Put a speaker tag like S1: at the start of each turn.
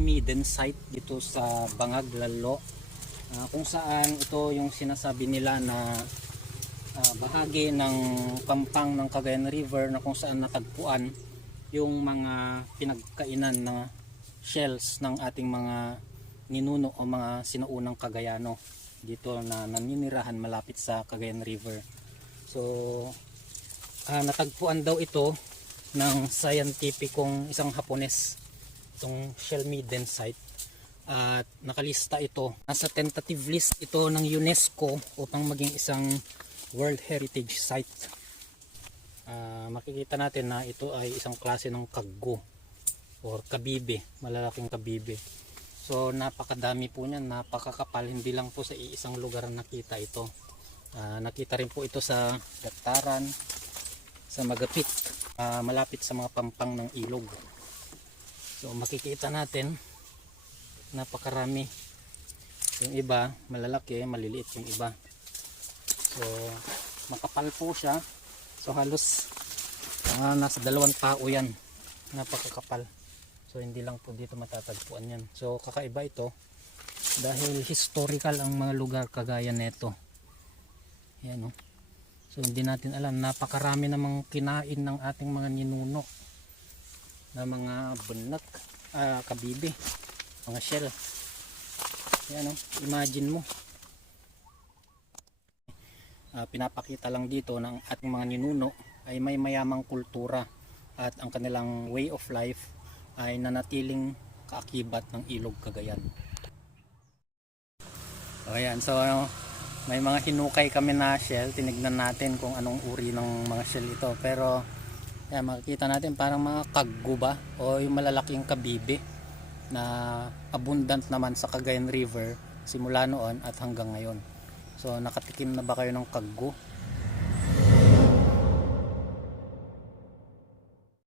S1: maiden site dito sa Bangag, Lalo. Ah, kung saan ito yung sinasabi nila na ah, bahagi ng pampang ng Cagayan River na kung saan natagpuan yung mga pinagkainan na shells ng ating mga ninuno o mga sinuunang Cagayano dito na naninirahan malapit sa Cagayan River. So, ah, natagpuan daw ito ng scientificong isang Hapones itong shell maiden site. At nakalista ito. Nasa tentative list ito ng UNESCO upang maging isang World Heritage Site. Ah, makikita natin na ito ay isang klase ng kaggo or kabibe malalaking kabibe. So napakadami po niyan napakakapal. Hindi lang po sa iisang lugar nakita ito. Ah, nakita rin po ito sa Dataran sa Magapit ah, malapit sa mga pampang ng ilog so makikita natin napakarami. Yung iba malalaki maliliit yung iba. So makapal po siya. So halos ah, nasa dalawang tao yan. Napakakapal. So hindi lang po dito matatagpuan yan. So kakaiba ito dahil historical ang mga lugar kagaya nito yan oh. So hindi natin alam, napakarami namang kinain ng ating mga ninuno na mga bunak, ah, kabibi, mga shell. Yan o, imagine mo. Ah, pinapakita lang dito ng ating mga ninuno ay may mayamang kultura at ang kanilang way of life ay nanatiling kaakibat ng ilog Cagayan. O ayan, so ano, may mga hinukay kami na shell tinignan natin kung anong uri ng mga shell ito pero yan, makikita natin parang mga kaggo ba o yung malalaking kabibi na abundant naman sa Cagayan River simula noon at hanggang ngayon. So nakatikim na ba kayo ng kaggo